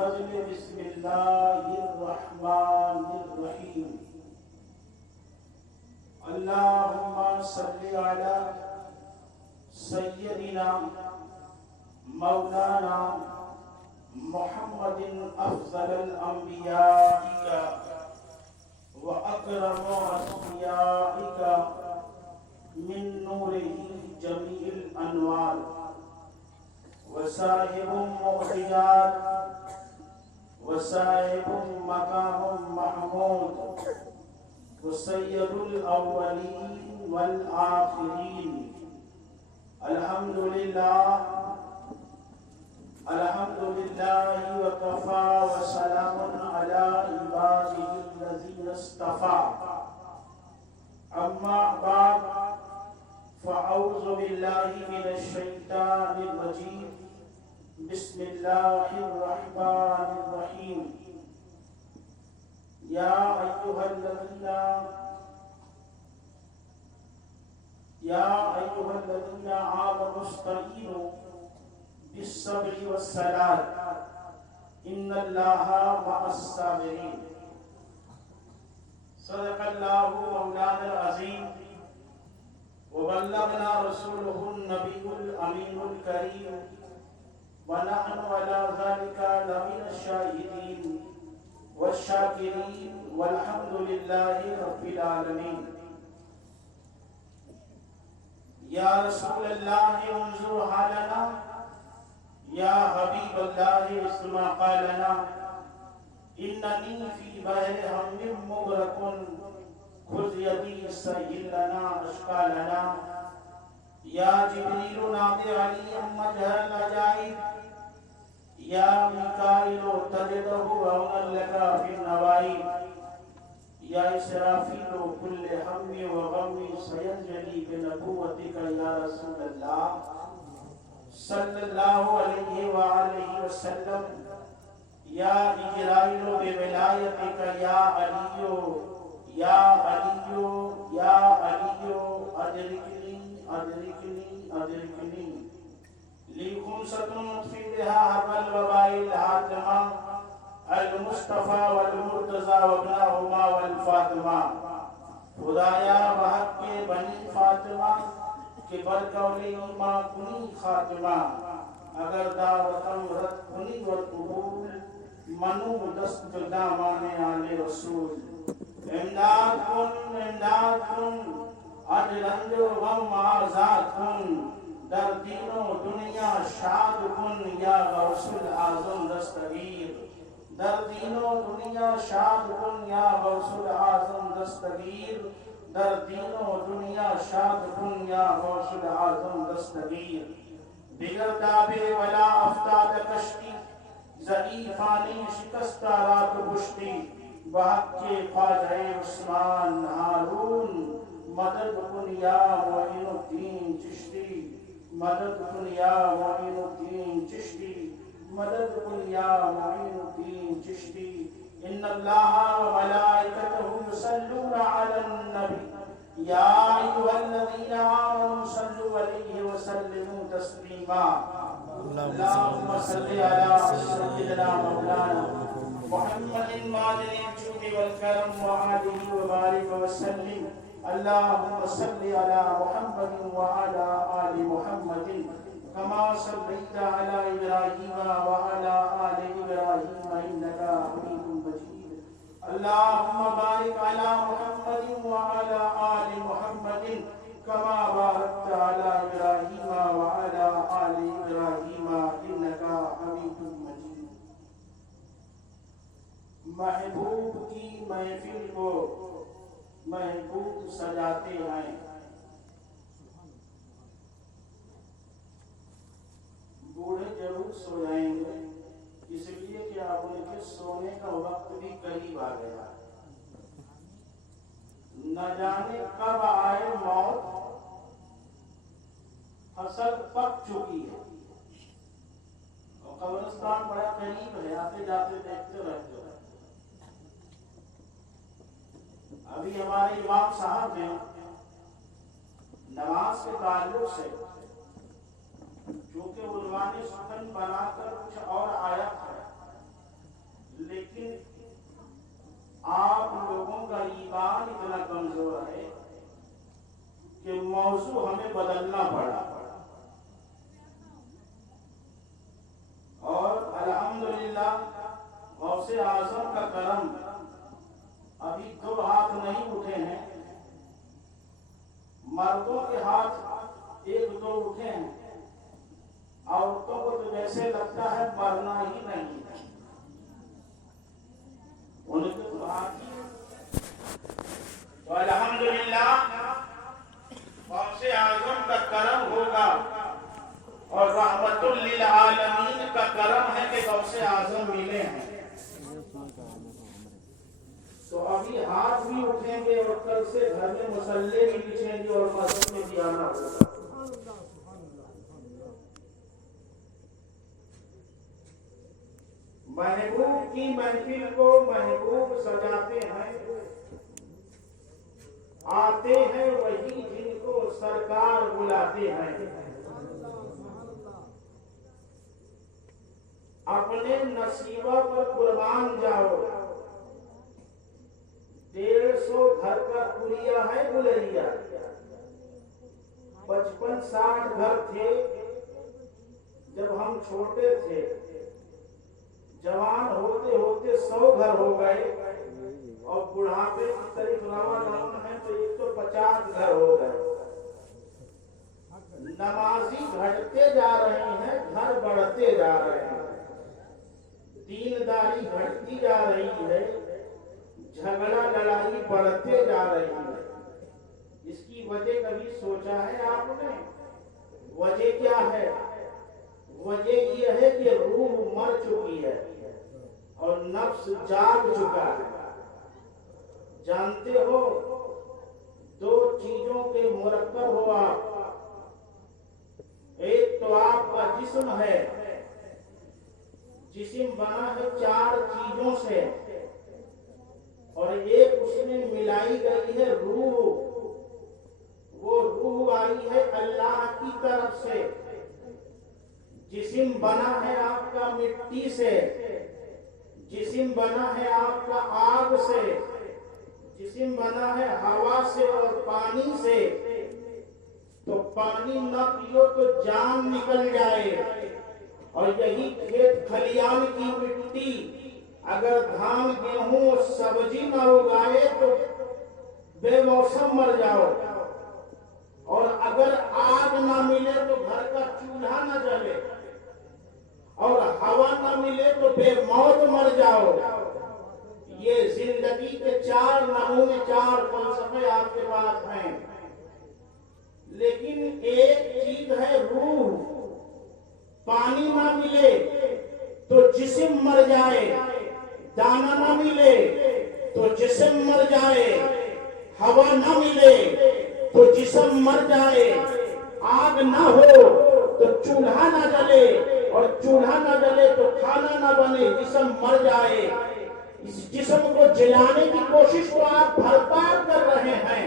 الفضل بسم الله الرحمن الرحيم اللهم صل على سيدنا مولانا محمد أفضل الأنبياء وأكرم أصفيائك من نوره جميع الأنوار وصاحب معجزات وصاحب مقام محمود وسيد الأولين والآخرين الحمد لله وكفى وسلام على عباده الذين اصطفى أما بعد فأعوذ بالله من الشيطان الرجيم بسم الله الرحمن الرحيم يا أيها الذين آمنوا استعينوا بالصبر والصلاة إن الله مع الصابرين صدق الله مولانا العظيم وبلغنا رسوله النبي الأمين الكريم ونحن على ذلك لمن الشاهدين والشاكرين والحمد لله رب العالمين يا رسول الله انظر حالنا يا حبيب الله اسمع قالنا إنني في بحر هم مغرق خذ يدي سهل لنا أشكالنا يا جبريل نادي علي مجهر العجائب يا ميكائيل تجده عونا لك في النوائب يا إسرافيل كل هم وغم سينجلي بنبوتك يا رسول الله صلى الله عليه وآله وسلم يا إجرائيل بولايتك يا علي يا علي يا علي أدركني لي خمسة نطفي بها حرب الوباء الهاتمة المصطفى والمرتضى وابناهما والفاطمة خدایا بحق کے بنی فاطمہ کہ برکولی ماں کنی خاتمہ اگر دعوتم رد کنی و قبول منو دست دامان آل رسول امداد کن اجرند غم آزاد کن در دین و دنیا شاد کن یا غوث العظم دستگیر در دین و دنیا شاد کن یا غوث العظم دستگیر در دین و دنیا شاد کن یا غوث العظم دستگیر بگر دابے ولا افتاد کشتی ضعیفانی شکستہ رات بشتی بحق کے خواجہ عثمان ہارون مدد کن یا معین الدین چشتی مدد کن یا معین الدین چشتی مدد کن یا معین الدین چشتی ان اللہ وملائکتہ یصلون علی النبی یا ایھا الذین آمنوا صلوا علیہ وسلموا تسلیما اللہم صل علی سیدنا مولانا محمد مالک الجود والکرم وآلہ وبارک وسلم اللہم صل علی محمد وعلى آل محمد كما صليت على إبراهيم وعلى آل إبراهيم إنك حميد مجيد اللهم بارك على محمد وعلى آل محمد كما باركت على إبراهيم وعلى آل إبراهيم إنك حميد مجيد محبوب کی محفل کو محبوب سجاتے ہیں بوڑھے ضرور سو جائیں گے اس لیے کہ آپ نے کہ سونے کا وقت بھی قریب آ گیا نہ جانے کب آئے موت فصل پک چکی ہے اور قبرستان بڑا قریب ہے آتے جاتے دیکھتے رہتے ہیں ابھی ہمارے امام صاحب ہیں نماز کے تعلق سے چونکہ عنوان سخن بنا کر کچھ اور آیت ہے आप लोगों का ईमान इतना कमजोर है कि मौजू हमें बदलना पड़ा। और अल्हम्दुलिल्लाह गौसे आजम का करम, अभी 2 हाथ नहीं उठे हैं, मर्दों के हाथ 1-2 उठे हैं, औरतों को तो जैसे लगता है मरना ही नहीं है, उनके तो हाथ ही। तो अल्हम्दुलिल्लाह गौसे आजम का करम होगा और रहमतुल लिल आलमीन का करम है कि गौसे आजम मिले हैं। तो अभी हाथ भी उठेंगे और कल से घर में मुसल्ले भी बिछेंगे और मस्जिद में भी आना होगा। महबूब की महफिल को महबूब सजाते हैं, आते हैं वही जिनको सरकार बुलाते हैं। अपने नसीबा पर कुर्बान जाओ, 150 घर का कुरिया है गुलरिया, 55-60 घर थे जब हम छोटे थे, जवान होते होते 100 घर हो गए और बुढ़ापे की तरफ रवाना है तो 150 घर हो गए। नमाजी घटते जा रहे हैं, घर बढ़ते जा रहे हैं, दीनदारी घटती जा रही है, झगड़ा लड़ाई बढ़ते जा रही है। इसकी वजह कभी सोचा है आपने? वजह क्या है? वजह यह है कि रूह मर चुकी है और नफ्स जाग चुका है। जानते हो 2 चीजों के मुरक्कब हो आप, एक तो आपका जिस्म है, जिस्म बना है 4 चीजों से और एक उसमें मिलाई गई है रूह। वो रूह आई है अल्लाह की तरफ से। जिस्म बना है आपका मिट्टी से, जिस्म बना है आपका आग से, जिस्म बना है हवा से और पानी से। तो पानी न पियो तो जान निकल जाए। और यही खेत खलियान की मिट्टी अगर धान गेहूं और सब्जी न उगाए तो बेमौसम मर जाओ। और अगर आग न मिले तो घर का चूल्हा न जले और हवा न मिले तो बेमौत मर जाओ। ये जिंदगी के 4 नमूने, 4 फलसफे आपके पास हैं। लेकिन एक चीज है रूह। पानी ना मिले तो जिस्म मर जाए, दाना ना मिले तो जिस्म मर जाए, हवा ना मिले तो जिस्म मर जाए, आग ना हो तो चूल्हा ना जले और चूल्हा ना जले तो खाना ना बने, जिस्म मर जाए। इस जिस्म को जलाने की कोशिश तो आप भरपार कर रहे हैं।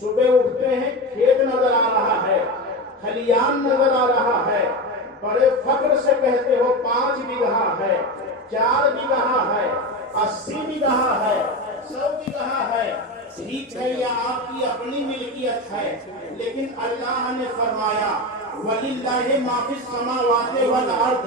सुबह उठते हैं, खेत नजर आ रहा है, खलियान नजर आ रहा है, बड़े फख्र से कहते हो 5 बीघा है, 4 बीघा है, 80 बीघा है, 100 बीघा है। ठीक है, यह आपकी अपनी मिल्कियत है, लेकिन अल्लाह ने फरमाया वलिल्लाहि मा फिस समावाति वल अर्द।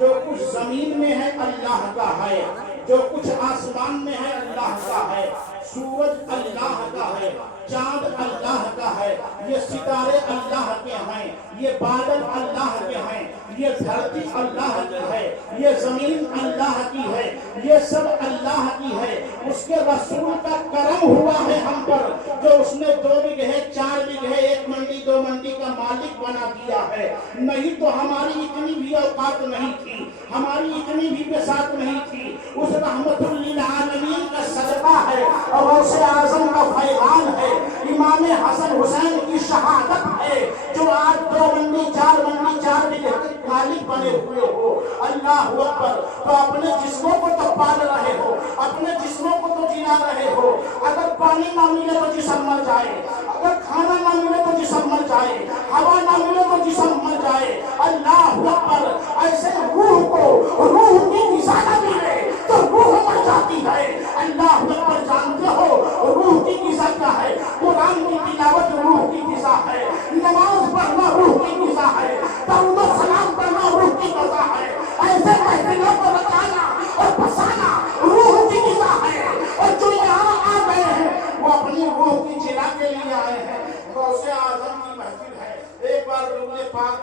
जो कुछ जमीन में है अल्लाह का है, जो कुछ आसमान में है अल्लाह का है, सूरज अल्लाह का है, चांद अल्लाह का है, ये सितारे अल्लाह के हैं, ये बादल अल्लाह के हैं, ये धरती अल्लाह की है, ये जमीन अल्लाह की है, ये सब अल्लाह की है। उसके रसूल का करम हुआ है हम पर, जो उसने 2 बीघे 4 बीघे 1 मंडी 2 मंडी का मालिक बना दिया है। नहीं तो हमारी इतनी भी औकात नहीं थी, हमारी इतनी भी बेसात नहीं थी। उस रहमतुल लिल आलमीन का सदका है और गौसे आजम का फैजान है, इमाम हसन हुसैन की शहादत है, जो आज 2 मंडी 4 मंडी 4 बीघे के मालिक बने हुए हो। अल्लाह अकबर। तो अपने जिस्मों को तो पाल रहे हो, अपने जिस्मों को तो जिला रहे हो। अगर पानी ना मिले तो जिस्म मर जाए, अगर खाना ना मिले तो जिस्म मर जाए, हवा ना मिले तो जिस्म मर जाए। अल्लाह अकबर। ऐसे रूह को रूह की ग़िज़ा ना मिले तो रूह मर जाती है। अल्लाह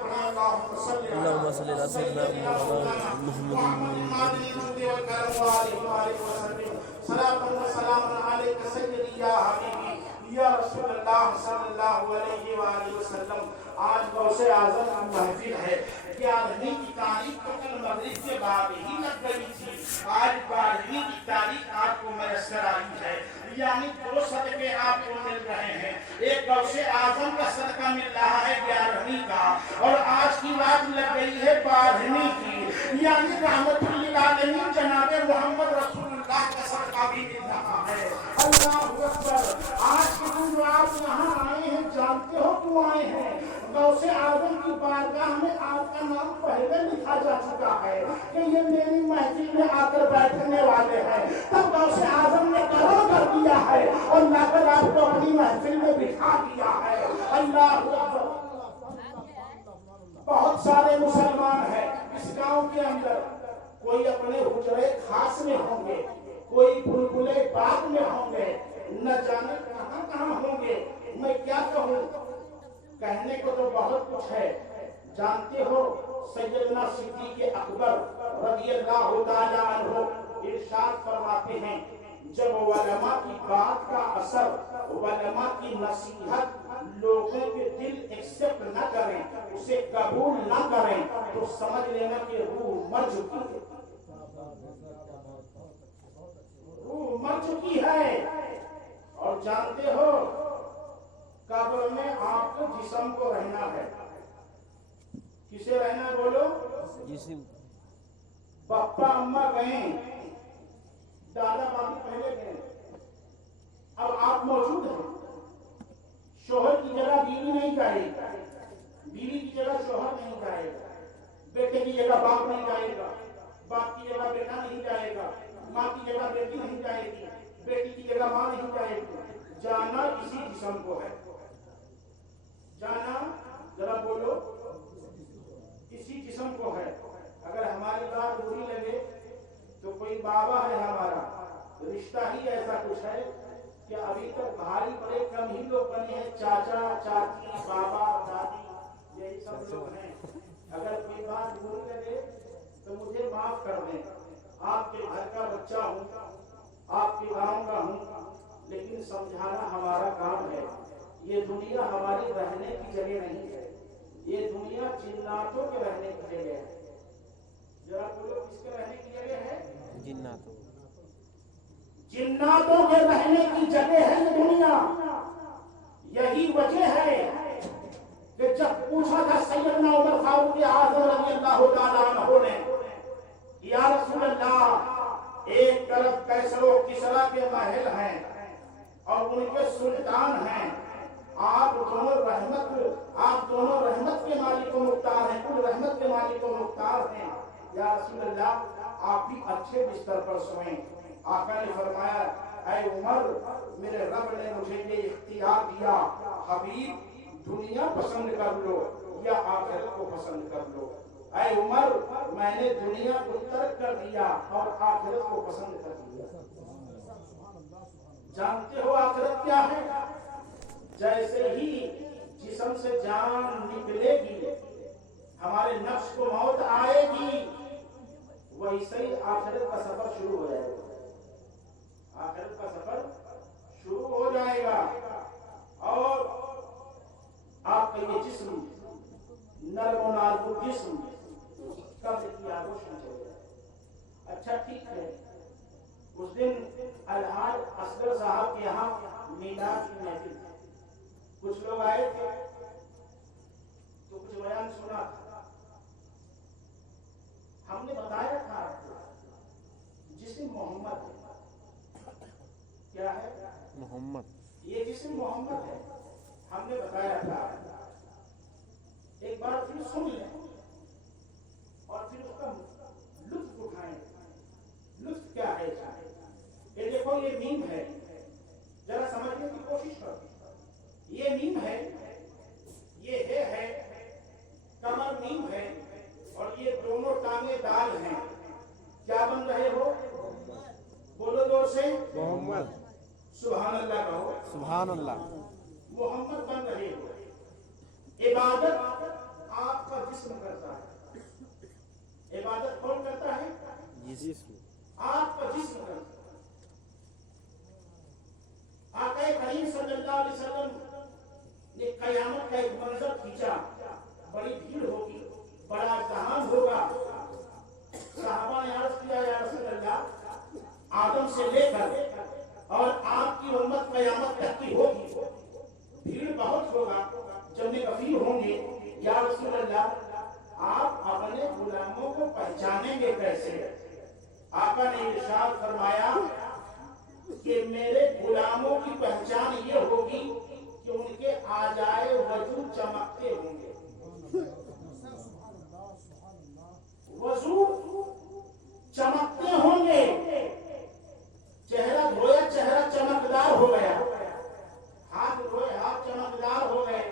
पढ़ें अल्लाहुम्मा सल्ली अला اللهم صل على سيدنا محمد या रसूलुल्लाह सल्लल्लाहु अलैहि वसल्लम। आज गौसे आज़म की महफिल है। 11वीं की तारीख तो कल मगरिब के बाद ही लग गई थी, आज 12वीं की तारीख आपको मैसर आई है, यानी 2 सदके आपको मिल रहे हैं। एक गौसे आज़म का सदका मिल रहा है 11वीं का, और आज की बात लग गई है 12वीं की, यानी रहमतुल लिल आलमीन जनाबे मोहम्मद रसूलुल्लाह का सदका भी मिल रहा है। अल्लाहु अकबर। आज के दिन जो आप यहाँ आए हैं, जानते हो क्यों आए हैं? गौसे आज़म की बारगाह में आपका नाम पहले लिखा जा चुका है कि ये मेरी महफिल में आकर बैठने वाले हैं। तब गौसे आज़म ने करो कर दिया है और लाकर आपको अपनी महफिल में बिठा दिया है। अल्लाह बहुत सारे मुसलमान हैं इस गांव के अंदर, कोई अपने हुजरे खास में होंगे, कोई बुलबुले बाग में होंगे, न जाने कहां कहां होंगे। मैं क्या कहूं, कहने को तो बहुत कुछ है। जानते हो सैयदना सिद्दीक़ अकबर रज़ियल्लाहु ताला अन्हु इरशाद फरमाते हैं, जब उलमा की बात का असर, उलमा की नसीहत लोगों के दिल एक्सेप्ट न करें, उसे कबूल न करें, तो समझ लेना कि रूह मर चुकी है, रूह मर चुकी है। और जानते हो कब्र में आपको जिस्म को रहना है। किसे रहना है बोलो? जिस्म। पप्पा अम्मा गए, दादा दादी पहले गए, अब आप मौजूद हैं। शोहर की जगह बीवी नहीं जाएगा, बीवी की जगह शोहर नहीं जाएगा, बेटे की जगह बाप नहीं जाएगा, बाप की जगह बेटा नहीं जाएगा, माँ की जगह बेटी नहीं जाएगी, बेटी की जगह माँ नहीं जाएगी। जाना इसी जिस्म को है, जाना जरा बोलो इसी जिस्म को है। अगर हमारी बात बुरी लगे तो कोई बाबा है हमारा, रिश्ता ही ऐसा कुछ है कि अभी तक भारी बड़े कम ही लोग बने हैं, चाचा चाची बाबा दादी यही सब लोग हैं। अगर कोई बात बुरी लगे तो मुझे माफ कर दें, आपके घर का बच्चा हूँ, आपके गांव का हूँ, लेकिन समझाना हमारा काम है। ये दुनिया हमारी रहने की जगह नहीं है, ये दुनिया जिन्नातों के रहने की जगह है। जरा बोलो किसके रहने की जगह है? जिन्नातों। जिन्नातों के रहने की जगह है ये दुनिया। यही वजह है कि जब पूछा था सैयदना उमर फारूक आज़म रज़ियल्लाहु ताला अन्हु ने, या रसूल अल्लाह, एक तरफ कैसरो किसरा के महल हैं और उनके सुल्तान हैं, आप दोनों रहमत के मालिक व मुख्तार हैं, कुल रहमत के मालिक व मुख्तार हैं। या रसूल अल्लाह, आप भी अच्छे बिस्तर पर सोएं। आका ने फरमाया, ऐ उमर, मेरे रब ने मुझे ये इख्तियार दिया, हबीब दुनिया पसंद कर लो या आखिरत को पसंद कर लो। ऐ उमर, मैंने दुनिया को तर्क कर दिया और आखिरत को पसंद कर दिया। जानते हो आखिरत क्या है? जैसे ही जिस्म से जान निकलेगी, हमारे नफ्स को मौत आएगी, वैसे ही आखिरत का सफर शुरू हो जाएगा। आखिरत का सफर शुरू हो जाएगा और आपका ये जिस्म, नर्म और नाजुक जिस्म, कब्र की आगोश में चले जाए। अच्छा ठीक है, उस दिन अलहाज असगर साहब के यहाँ मीलाद की महफिल थी, कुछ लोग आए थे तो कुछ बयान सुना था। हमने बताया था जिस्म मोहम्मद है। क्या है? मोहम्मद। ये जिस्म मोहम्मद है, हमने बताया था। एक बार फिर सुन लें और फिर उसका लुत्फ उठाएं। लुत्फ क्या है? ये देखो, ये मीम है, जरा समझने की कोशिश करो। ये मीम है, ये है, कमर मीम है, और ये दोनों टांगे दाल हैं। क्या बन रहे हो? बोलो जोर से, मोहम्मद। सुभान अल्लाह कहो, सुभान अल्लाह। मोहम्मद बन रहे हो। इबादत आप आपका जिस्म करता है। इबादत कौन करता है? जिस्म आपका जिस्म करता है। आका करीम सल्लल्लाहु अलैहि वसल्लम ने कयामत का एक मंजर खींचा। बड़ी भीड़ होगी, बड़ा जहान होगा। सहाबा ने अर्ज किया, या रसूल अल्लाह, आदम से लेकर और आपकी उम्मत कयामत तक की होगी, भीड़ बहुत होगा, जमने गफीर होंगे। या रसूल अल्लाह, आप अपने गुलामों को पहचानेंगे कैसे? आका ने इरशाद फरमाया कि मेरे गुलामों की पहचान ये होगी कि उनके आजाए वजूद चमकते होंगे। वजू चमकते होंगे। चेहरा धोया, चेहरा चमकदार हो गया। हाथ धोए, हाथ चमकदार हो गए।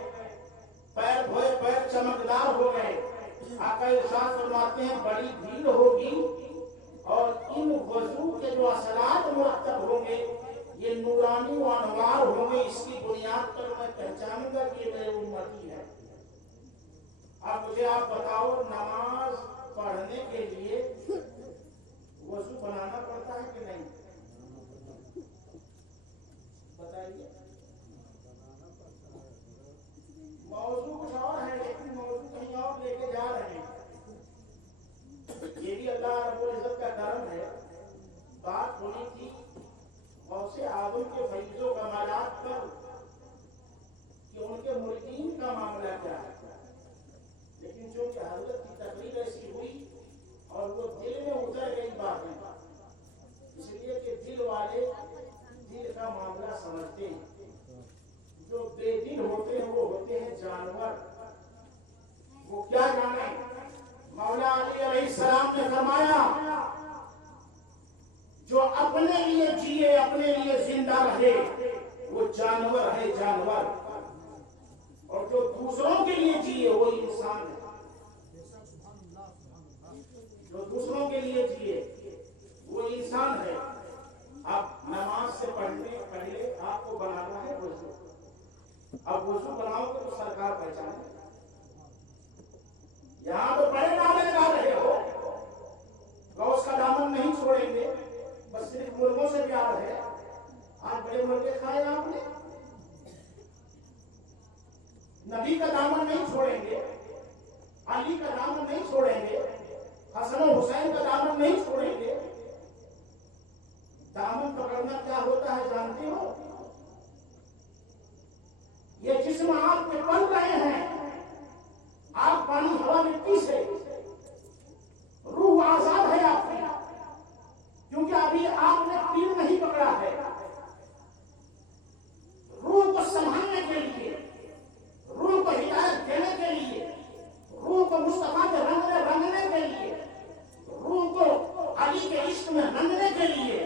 पैर धोए, पैर चमकदार हो गए। आका इरशाद फरमाते हैं बड़ी भीड़ होगी और इन वजू के जो असरात मुरतब होंगे ये नूरानी व अनवार होंगे। इसकी बुनियाद पर मैं पहचानूंगा कि ये मेरे उम्मती है। अब मुझे आप बताओ, नमाज पढ़ने के लिए वजू बनाना पड़ता है कि नहीं? बताइए। मौजू कुछ और है, लेकिन मौजू कहीं और लेके जा रहे हैं। ये भी अल्लाह रब्बुल इज्जत का करम है। बात होनी थी गौसे आज़म के फैज़ो कमालात पर कि उनके मुरीदीन का मामला क्या है, लेकिन चूंकि हज़रत की तकरीर ऐसी हुई और वो दिल में उतर गई बातें, इसलिए कि दिल वाले दिल का मामला समझते हैं। जो बेदिल होते हैं वो होते हैं जानवर। वो क्या जाने? मौला अली अलैहिस्सलाम ने फरमाया, जो अपने लिए जिए, अपने लिए जिंदा रहे, वो जानवर है, जानवर। और जो दूसरों के लिए जिए वो इंसान है। जो दूसरों के लिए जिए वो इंसान है। अब नमाज से पढ़ने पहले आपको बनाना है वजू। अब वजू बनाओगे तो सरकार पहचाने। यहाँ तो बड़े नारे लगा रहे हो, गौस का दामन नहीं छोड़ेंगे, बस सिर्फ मुर्गों से प्यार है। आज बड़े मुर्गे खाए आपने। नबी का दामन नहीं छोड़ेंगे, अली का दामन नहीं छोड़ेंगे, हसन और हुसैन का दामन नहीं छोड़ेंगे। दामन पकड़ना क्या होता है जानते हो? ये जिस्म आपके बन रहे हैं, आप पानी हवा मिट्टी से, रूह आजाद है आपकी, क्योंकि अभी आपने पीर नहीं पकड़ा है। रूह को संभालने के लिए, रूह को हिदायत देने के लिए, रूह को मुस्तफा के रंग में रंगने के लिए, रूह को अली के इश्क में रंगने के लिए,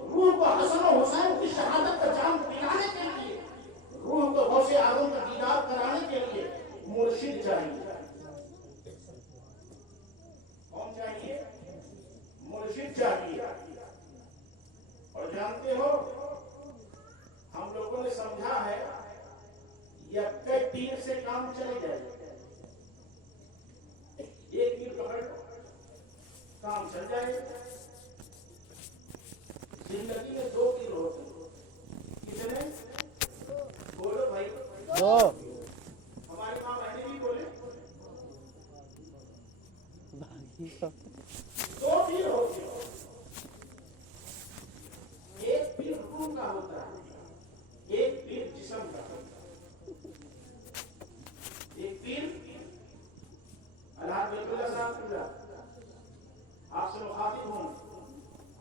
रूह को हसन और हुसैन की शहादत का जाम पिलाने के लिए, रूह को गौसे आज़म का दीदार कराने के लिए मुर्शिद चाहिए। कौन चाहिए? मुर्शिद चाहिए। और जानते हो, हम लोगों ने समझा है यक्के पीर से काम चले जाए। एक पीर पकड़ काम चल जाए। जिंदगी में दो पीर होते हैं। कितने? बोलो भाई। दो। हमारी माँ बहने भी बोले दो पीर होते हैं। एक पीर रूह का होता है, एक पीर जिस्म का होता है। एक पीर अल्लाह बिल्कुल साहब आपसे मुखातिब हूँ।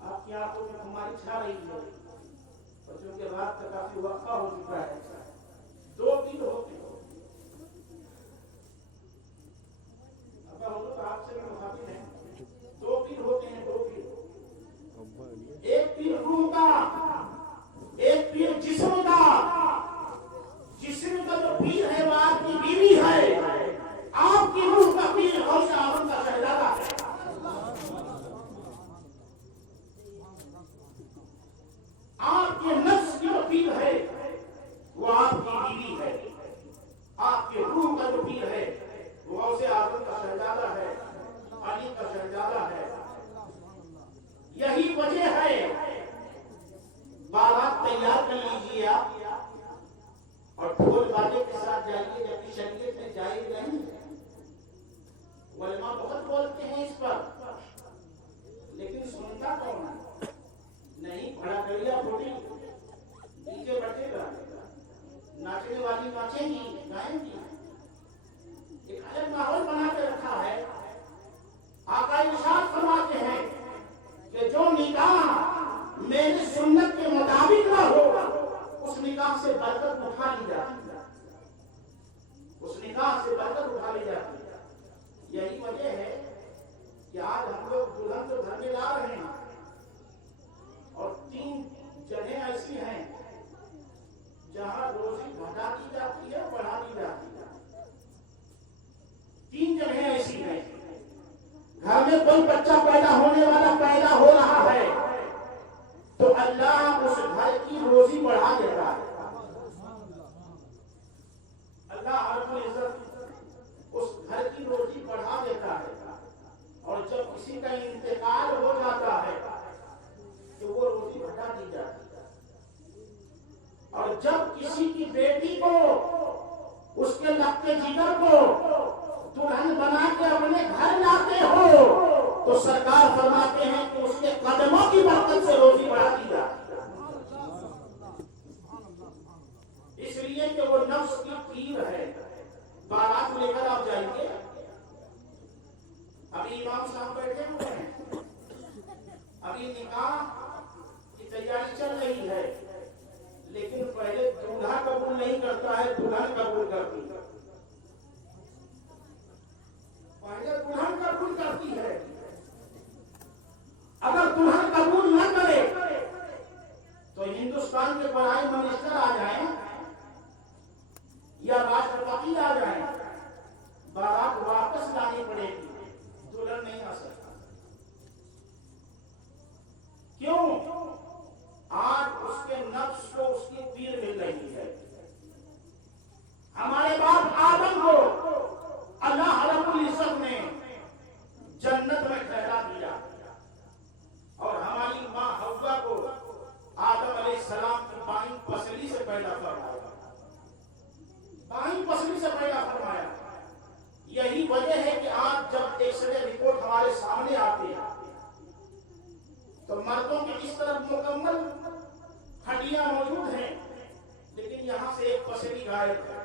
आपकी आंखों में खुमारी छा रही है और चूंकि रात का काफी वक्फा हो चुका है। दो पीर होते हो। अगर हो तो आपसे मैं मुखातिब है। दो पीर होते हैं, दो पीर। एक पीर रूह का, एक पीर जिस्म का। जिस्म का जो पीर है वो आपकी बीवी है। आपकी रूह का पीर गौसे आज़म का शहजादा है। आपके नफ्स की जो पीर है دلہن تو گھر میں لا رہے ہیں اور 3 جگہیں ایسی ہیں جہاں روزی گھٹا دی جاتی ہے بڑھا دی جاتی ہے. 3 جگہیں ایسی ہیں. گھر میں کوئی بچہ پیدا ہونے والا پیدا ہو رہا ہے تو اللہ اس گھر کی روزی بڑھا دیتا ہے. اللہ رب العزت اس گھر کی روزی بڑھا دیتا ہے. اور جب کسی کا انتقال ہو جاتا ہے تو وہ روزی گھٹا دی جاتی ہے. اور جب کسی کی بیٹی کو اس کے لگتے جگر کو دلہن بنا کے اپنے گھر لاتے ہو تو سرکار فرماتے ہیں کہ اس کے قدموں کی برکت سے روزی بڑھا دی جاتی ہے. اس لیے کہ وہ نفس کی تیر ہے. بارات لے کر آپ جائیے. ابھی امام صاحب بیٹھے ہوئے ہیں, ابھی نکاح کی تیاری چل رہی ہے, لیکن پہلے دولہا قبول نہیں کرتا ہے, دلہن قبول کرتی ہے. پہلے دلہن قبول کرتی ہے. اگر دلہن قبول نہ کرے تو ہندوستان کے پرائم منسٹر آ جائیں یا راشٹرپتی آ جائیں, بارات واپس لانی پڑے گی, دلہن نہیں آ سکتا. کیوں؟ آج اس کے نفس کو اس کی پیر مل رہی ہے. ہمارے باپ آدم کو اللہ رب العزت نے جنت میں ٹھہرا دیا اور ہماری ماں حوا کو آدم علیہ السلام کی بائیں پسلی سے پیدا فرمایا. بائیں پسلی سے پیدا فرمایا. یہی وجہ ہے کہ آج جب ایک سرے رپورٹ ہمارے سامنے آتے ہیں تو مردوں کی اس طرف مکمل ہڈیاں موجود ہیں, لیکن یہاں سے ایک پسلی غائب ہے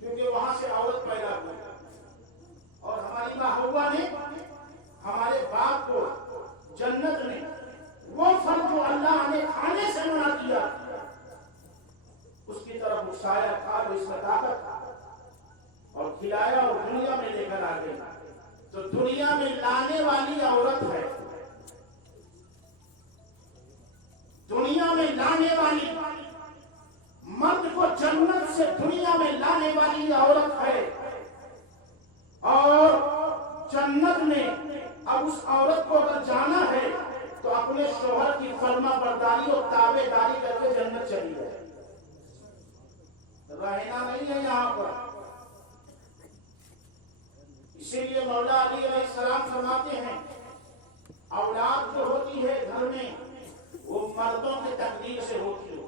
کیونکہ وہاں سے عورت پیدا ہوئی. اور ہماری ماں حوا نے ہمارے باپ کو جنت میں وہ پھل جو اللہ نے کھانے سے منع کیا اس کی طرف اکسایا, تھا جو اس میں طاقت تھا, اور کھلایا اور دنیا میں لے کر آ گئی. تو دنیا میں لانے والی عورت ہے, دنیا میں لانے والی, مرد کو جنت سے دنیا میں لانے والی عورت ہے. اور جنت میں اب اس عورت کو اگر جانا ہے تو اپنے شوہر کی فرما برداری اور تابع داری کر کے جنت چلی جائے, رہنا نہیں ہے یہاں پر. اسی لیے مولا علی علیہ السلام فرماتے ہیں اولاد جو ہوتی ہے گھر میں وہ مردوں کے تقدیر سے ہوتی ہے.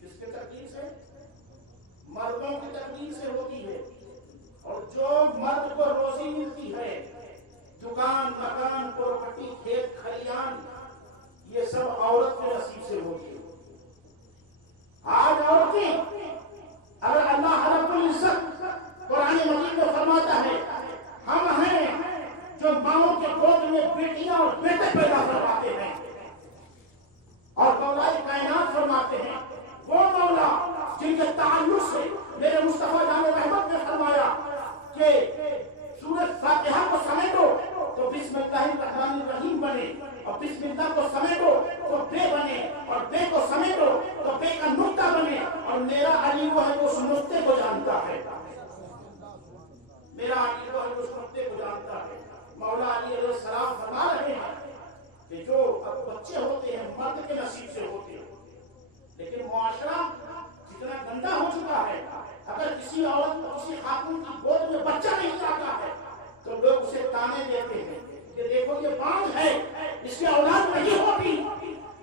کس کے تقدیر سے؟ مردوں کی تقدیر سے ہوتی ہے. اور جو مرد کو روزی ملتی ہے, دکان مکان پراپرٹی کھیت کھلیان, یہ سب عورت کے نصیب سے ہوتی ہے. آج عورتیں اگر اللہ رب العزت قرآن مجید میں فرماتا ہے ہم ہیں جو ماؤں کے گود میں بیٹیاں اور بیٹے پیدا کرواتے ہیں, اور مولا کائنات فرماتے ہیں وہ مولا جن کے تعلق سے میرے مصطفیٰ جان رحمت نے فرمایا کہ سورۃ فاتحہ کو سمیٹو تو بسم اللہ الرحمن الرحیم بنے, اور بسم اللہ کو سمیٹو تو بے بنے, اور بے کو سمیٹو تو بے کا نقطہ بنے. اور میرا علی وہ ہے جو اس نقطے کو جانتا ہے, میرا علی وہ ہے جو اس نقطے کو جانتا ہے. مولا علی علیہ السلام فرما رہے ہیں کہ جو اب بچے ہوتے ہیں مرد کے نصیب سے ہوتے ہیں, لیکن معاشرہ جتنا گندا ہو چکا ہے, اگر کسی عورت کسی خاتون کی گود میں بچہ نہیں آتا ہے تو لوگ اسے تانے دیتے ہیں کہ دیکھو یہ بانجھ ہے, اس کی اولاد نہیں ہوتی.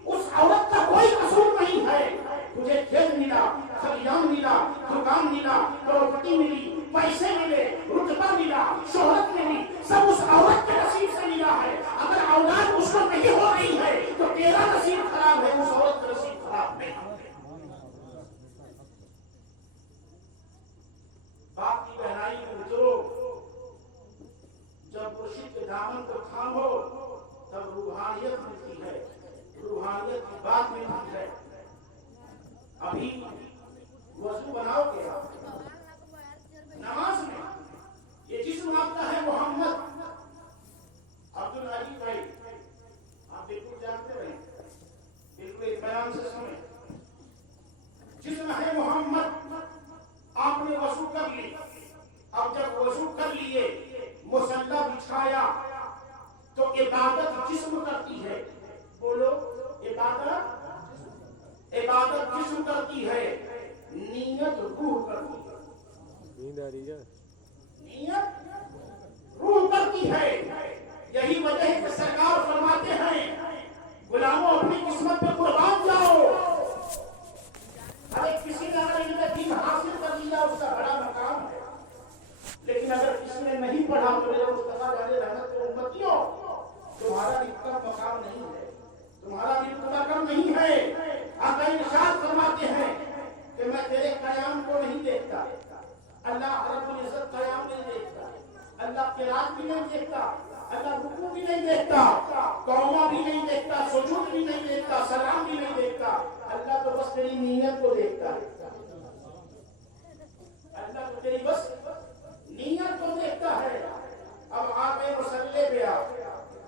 اس عورت کا کوئی قصور نہیں ہے. تجھے کھیت ملا, خلیان ملا, دکان ملا, پراپرٹی ملی, پیسے ملے, رتبہ ملا, شہرت ملی, سب اس عورت کے نصیب سے ملا ہے. اگر اولاد اس کو نہیں ہو رہی ہے تو تیرا نصیب خراب ہے, اس عورت کا نصیب خراب نہیں. باپ کی بہنائی میں اترو, جب مرشد کے دامن کو تھامو تب روحانیت ملتی ہے, روحانیت کی بات ملتی ہے. ابھی وضو بناؤ گے نماز میں, یہ جسم آپ کا ہے محمد عبد इबादत जिस्म करती है, बोलो इबादत जिस्म करती है, नीयत रूह करती है। नींद आ रही है? नीयत रूह करती है। यही वजह है कि सरकार फरमाते हैं गुलामों अपनी किस्मत पे कुर्बान जाओ। अरे किसी ने अगर इनमें दीन हासिल कर लिया उसका बड़ा मकाम है, लेकिन अगर किसी ने नहीं पढ़ा तो मेरे मुस्तफा जाने रहमत के उम्मतियों, तुम्हारा इतना मकाम नहीं है, तुम्हारा इतना मकाम नहीं है। आका इरशाद फरमाते हैं कि मैं तेरे कयाम को नहीं देखता, अल्लाह रब्बुल इज्जत कयाम नहीं देखता, अल्लाह क़िरात भी नहीं देखता, अल्लाह रुकू भी नहीं देखता, कौमा भी नहीं देखता, सुजूद भी नहीं देखता, सलाम भी नहीं देखता। अल्लाह तो बस तेरी नीयत को देखता है। अल्लाह तो तेरी बस नीयत को देखता है। अब आप मुसल्ले पे आओ।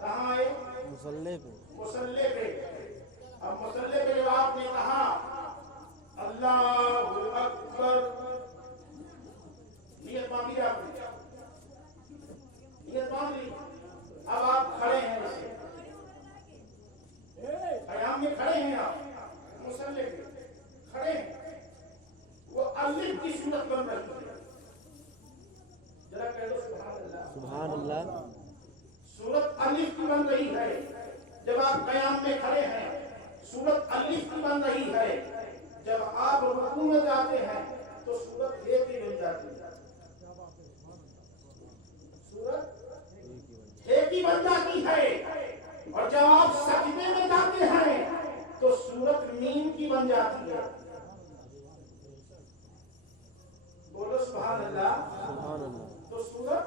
कहाँ आए? मुसल्ले पे। मुसल्ले पे। अब मुसल्ले पे जब आपने कहा अल्लाहु अकबर, नियत बांधी आपने, नियत बांधी। अब आप खड़े हैं, वैसे कयाम में खड़े हैं, आप मुसल्ले पे खड़े हैं, वो अल्लाह की सूरत बन रही है। जरा कह दो सुभान अल्लाह। सुभान अल्लाह। सूरत अलिफ की बन रही है। जब आप कयाम में खड़े हैं सूरत अलिफ की बन रही है। जब आप रुकू में जाते हैं तो सूरत हे की बन जाती है। सूरत हे की बन जाती है। और जब आप सजदे में जाते हैं तो सूरत मीम की बन जाती है। बोलो सुभान अल्लाह। सुभान अल्लाह। तो सूरत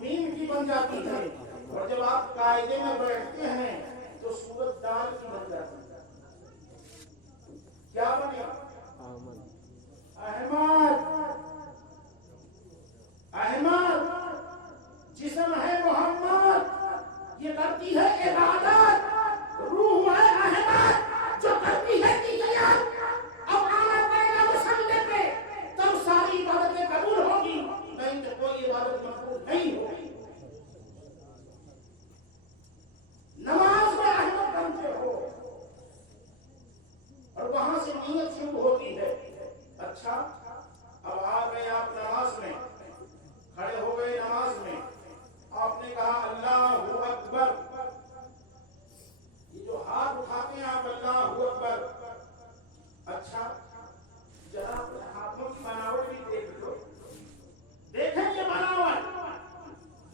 मीम की बन जाती है। और जब आप कायदे में बैठते हैं तो सूरत दाल की बन जाती है। क्या बने? अहमद। अहमद जिस्म है मोहम्मद, ये करती है इबादत। रूह है अहमद जो करती है नियत। अब आना पड़ेगा मुसल्ले पे, तब सारी इबादतें कबूल होगी, नहीं तो कोई इबादत मकबूल नहीं होगी। नमाज में अहमद बनते हो और वहां से नियत शुरू होती है। अच्छा, अब आ गए आप नमाज में, खड़े हो गए नमाज में, आपने कहा अल्लाहु अकबर। ये जो हाथ उठाते हैं आप अल्लाहु अकबर, अच्छा जरा अपने हाथों की बनावट भी देख लो, देखें ये बनावट,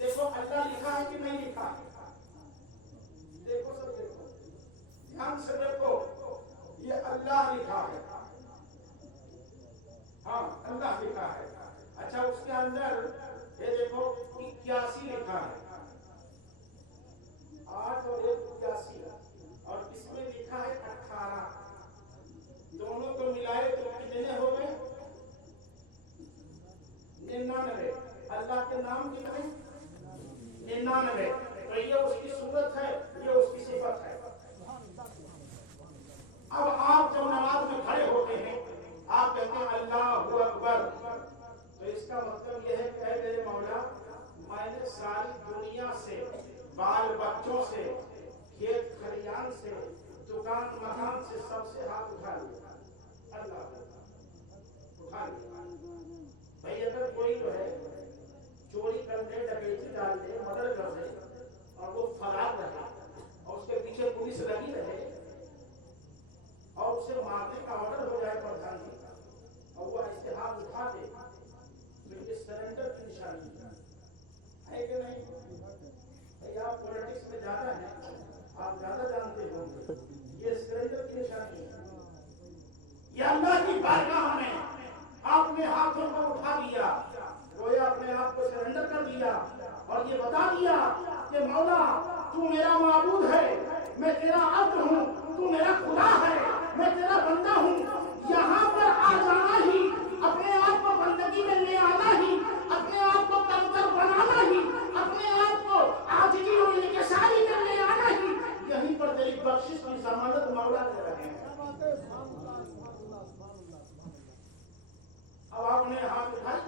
देखो अल्लाह लिखा है कि नहीं लिखा है। देखो सब, देखो ध्यान से देखो, ये अल्लाह लिखा है। हाँ अल्लाह लिखा है। अच्छा उसके अंदर ये देखो 81 लिखा है, 8 और 1 81, और इसमें लिखा है 18। दोनों को मिलाए तो कितने हो गए? 99। अल्लाह के नाम कितने? 99। तो ये उसकी सूरत है, ये उसकी सिफत है। अब आप जब नमाज में खड़े होते हैं आप कहते हैं अल्लाहु अकबर, तो इसका मतलब यह है कि मेरे मौला मैंने सारी दुनिया से, बाल बच्चों से, खेत खलियान से, दुकान मकान से, सबसे हाथ उठा लिया, अल्लाह उठा लिया। भाई अगर कोई जो है चोरी करने, डकैती डाल दे, मर्डर कर दे और वो फरार रहे और उसके पीछे पुलिस लगी रहे और उसे मारने का ऑर्डर हो जाए प्रधान जी का, और वो ऐसे हाथ उठा दे, तो ये सरेंडर की निशानी है कि नहीं? भाई आप पॉलिटिक्स में ज्यादा हैं, आप ज्यादा जानते होंगे, ये सरेंडर की निशानी है। ये अल्लाह की बारगाह में आपने हाथों को उठा दिया, गोया अपने आप को सरेंडर कर दिया और ये बता दिया कि मौला तू मेरा माबूद है, मैं तेरा अब्द हूँ, तू मेरा खुदा है, मैं तेरा बंदा हूँ। यहाँ पर आ जाना ही, अपने आप को बंदगी में ले आना ही, अपने आप को कमतर बनाना ही, अपने आप को आजिज़ी और इंकिसारी में ले आना ही, यहीं पर तेरी बख्शिश की जमानत मौला दे रहे हैं। अब आपने हाथ उठाई,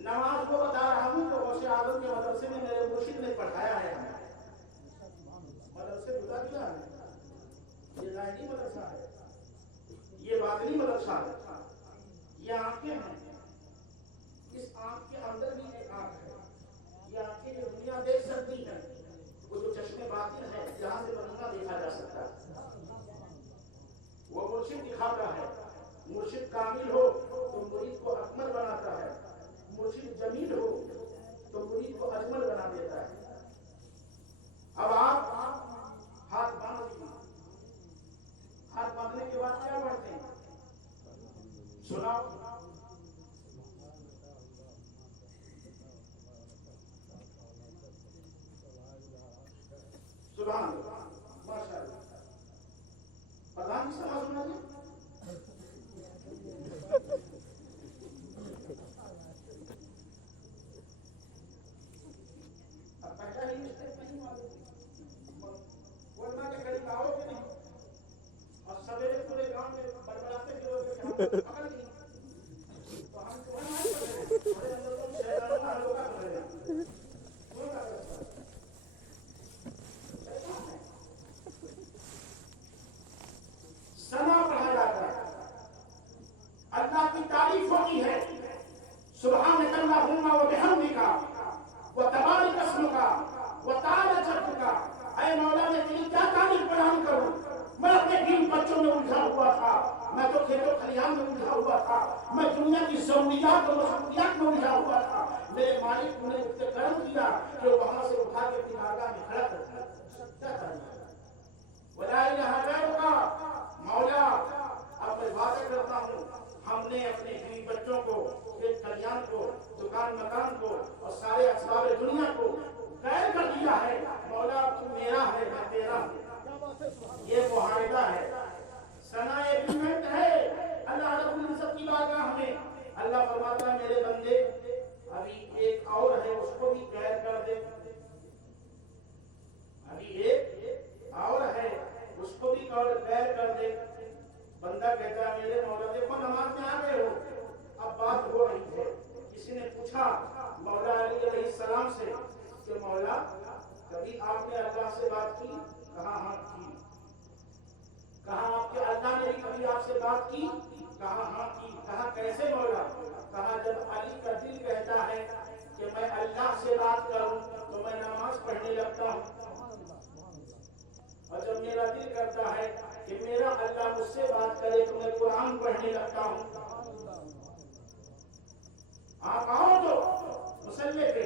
नमाज को बता रहा हूँ तो गौसे आजम के मदरसे में मेरे मुर्शिद ने पढ़ाया है। سبحان اللہ ماشاء اللہ پردھان جی سمجھ سنا جی سنا پڑھا جاتا ہے اللہ کی تعریف ہوتی ہے سبحانک اللہم و بحمدک و تبارک اسمک و تعالی جدک اے مولا میں تیری کیا تعریف بیان کروں میں اپنے دین بچوں میں الجھا ہوا تھا میں تو کھیتوں کھلیان میں الجھا ہوا تھا میں دنیا کی ضروریات اور مسئولیات میں الجھا ہوا تھا میرے مالک نے مجھ سے کرم کیا کہ وہاں سے اٹھا کے اپنی بارگاہ میں کھڑا کر دیا ولا الہ غیرک مولا اب میں وعدہ کرتا ہوں ہم نے اپنے بیوی بچوں کو کھیت کھلیان کو دکان مکان کو اور سارے اسباب دنیا کو غیر کر دیا ہے مولا تو میرا ہے میں تیرا ہوں یہ معاہدہ ہے ثنا ایگریمنٹ ہے اللہ رب العزت کی بارگاہ میں اللہ فرماتا ہے میرے بندے ابھی ایک اور ہے اس کو بھی غیر کر دے ابھی ایک اور ہے اس کو بھی غیر کر دے بندہ کہتا ہے میرے مولا دیکھو نماز میں آ گئے ہو اب بات ہو رہی ہے کسی نے پوچھا مولا علی علیہ السلام سے کہ مولا کبھی آپ نے اللہ سے بات کی کہا ہاں کی کہا آپ کے اللہ نے بھی کبھی آپ سے بات کی کہا ہاں کی کہا کیسے مولا کہا جب علی کا دل کہتا ہے کہ میں اللہ سے بات کروں تو میں نماز پڑھنے لگتا ہوں اور جب میرا دل کرتا ہے کہ میرا اللہ مجھ سے بات کرے تو میں قرآن پڑھنے لگتا ہوں آپ آؤ تو مسلح پہ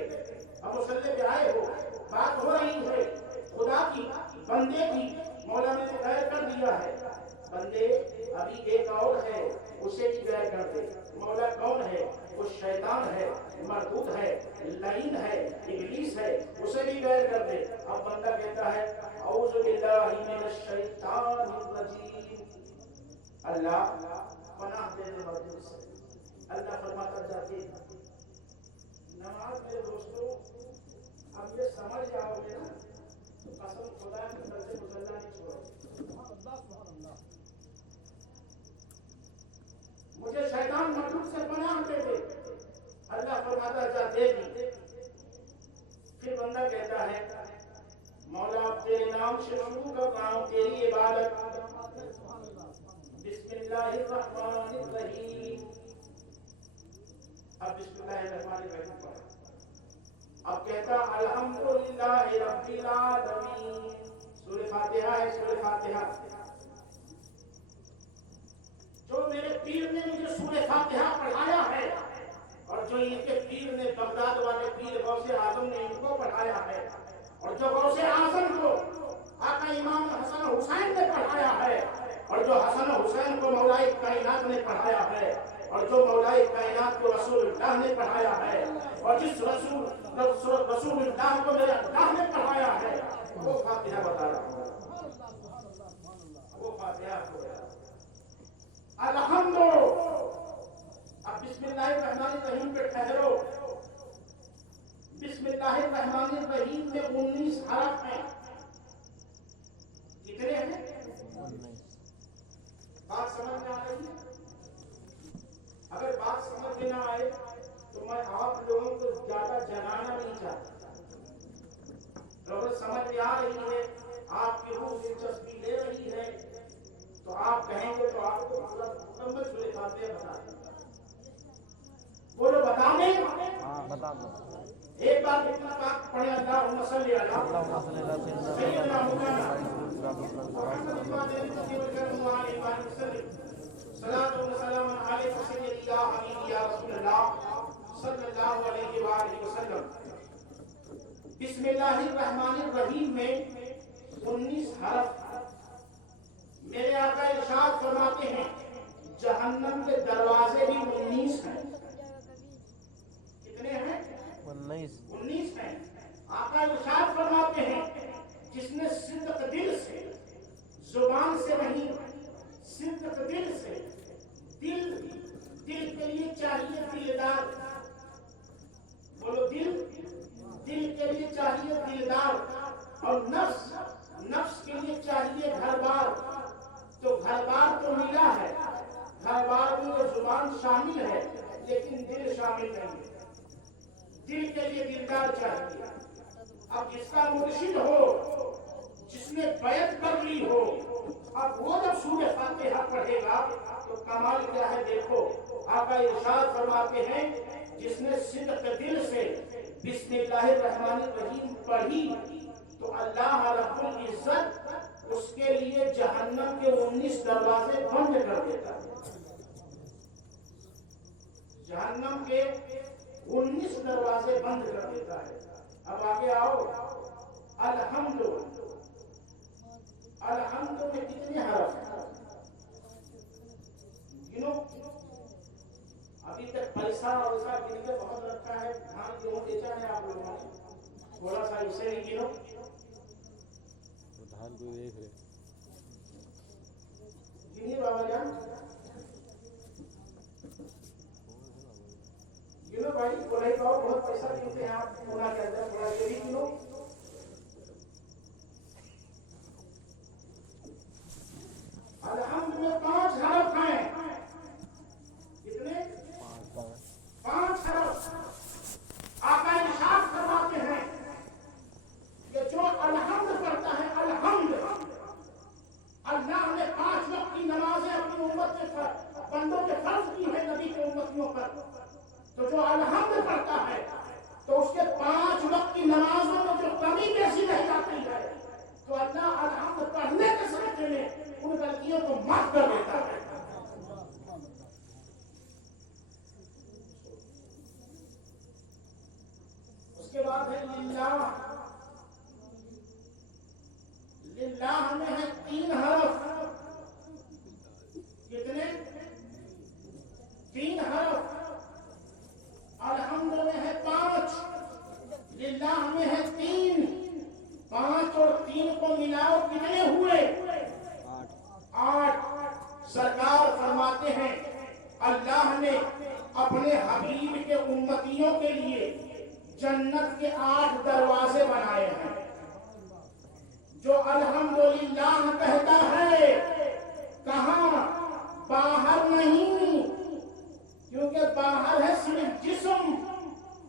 اب مسلح پہ آئے ہو بات ہو رہی ہے خدا کی بندے کی مولا نے تو غیر کر دیا ہے بندے ابھی ایک اور ہے اسے بھی غیر کر دے مولا کون ہے وہ شیطان ہے مردود ہے لعین ہے ابلیس ہے اسے بھی غیر کر دے اب بندہ کہتا ہے اعوذ باللہ من الشیطان الرجیم اللہ پناہ دے دے مردود سے اللہ فرماتا جاتے نماز میرے دوستوں اب یہ سمجھ جاؤ گے نا تو قسم خدا کی طرف سے مسلح نہیں چھوڑو مجھے شیطان مردود سے پناہ دے دے اللہ فرماتا جاتے گی پھر بندہ کہتا ہے مولا تیرے نام سے شروع کرتا ہوں تیری عبادت بسم اللہ الرحمن الرحیم اب بسم اللہ الرحمن الرحیم پڑھا اب کہتا الحمدللہ رب العالمین سورہ فاتحہ ہے سورہ فاتحہ جو میرے پیر نے مجھے سورہ فاتحہ پڑھایا ہے اور جو ان کے پیر نے بغداد والے پیر غوث اعظم نے ان کو پڑھایا ہے اور جو غوث اعظم کو آقا امام حسن حسین نے پڑھایا ہے اور جو حسن حسین کو مولائے کائنات نے پڑھایا ہے اور جو مولائے کائنات کو رسول اللہ نے پڑھایا ہے اور جس رسول اللہ کو میرے اللہ نے پڑھایا ہے وہ فاتحہ بتا رہا ہوں وہ فاتحہ کو الحمد اب بسم اللہ الرحمن الرحیم پہ ٹھہرو بسم اللہ الرحمن الرحیم میں 19 حرف ہیں کتنے ہیں بات سمجھ میں آ رہی ہے اگر بات سمجھ میں نہ آئے تو میں آپ لوگوں کو زیادہ جنانا نہیں چاہتا اگر سمجھ میں آ رہی ہے آپ کی روح دلچسپی لے رہی ہے تو آپ کہیں گے تو آپ کو پورا مکمل سورہ فاتحہ بتا دیں بولو بتا دیں بتا دو ایک بار اتنا پاک پڑھے اللہم صلی علی سیدنا محمد صلاۃ و سلام علیک سیدی یا حبیبی یا رسول اللہ صلی اللہ علیہ وآلہ وسلم بسم اللہ الرحمن الرحیم میں 19 حرف میرے آقا ارشاد فرماتے ہیں جہنم کے دروازے بھی 19 ہیں کتنے ہیں 19 ہیں آقا ارشاد فرماتے ہیں جس نے दिल के लिए दिलदार चाहिए। अब जिसका मुर्शिद हो, जिसने बैत कर ली हो, अब वो जब सूरह फातिहा पढ़ेगा तो कमाल क्या है देखो। आका इरशाद फरमाते हैं जिसने सिद्क दिल से बिस्मिल्लाहिर्रहमानिर्रहीम पढ़ी तो अल्लाह रब्बुल इज्जत उसके लिए जहन्नम के 19 दरवाजे बंद कर देता है। जहन्नम के 19 दरवाजे बंद कर देता है। अब आगे आओ। अलहम्दु, अलहम्दु में कितने हरफ हैं गिनो। अभी तक पैसा और उसका गिन के बहुत रखा है, ध्यान क्यों देता है आप लोगों ने? थोड़ा सा इसे ही गिनो। धान को देख रहे गिनिए बाबा जान, गिनो भाई। बोला ही पाओ, बहुत पैसा गिनते हैं आप, होना कहते हैं थोड़ा ये भी गिनो। अलहम्द में 5 हरफ हैं। कितने? 5 हरफ। आका इरशाद फरमाते हैं कि जो अलहम्द पढ़ता है, अलहम्द, अल्लाह ने 5 वक्त की नमाजें अपनी उम्मत के बंदों के फर्ज की है, नबी के उम्मतियों पर। तो जो अलहम्द पढ़ता है तो उसके 5 वक्त की नमाजों में जो कमी कैसी रह जाती है तो अल्लाह अलहम्द पढ़ने के समय में उन गलतियों को माफ कर देता है। उसके बाद है लिल्लाह। लिल्लाह में है 3 हरफ। कितने? 3 हरफ। अलहम्द में है 5, लिल्लाह में है 3। 5 और 3 को मिलाओ कितने हुए? 8। सरकार फरमाते हैं अल्लाह ने अपने हबीब के उम्मतियों के लिए जन्नत के 8 दरवाजे बनाए हैं। जो अल्हम्दुलिल्लाह कहता है, कहां? बाहर नहीं, क्योंकि बाहर है सिर्फ जिस्म,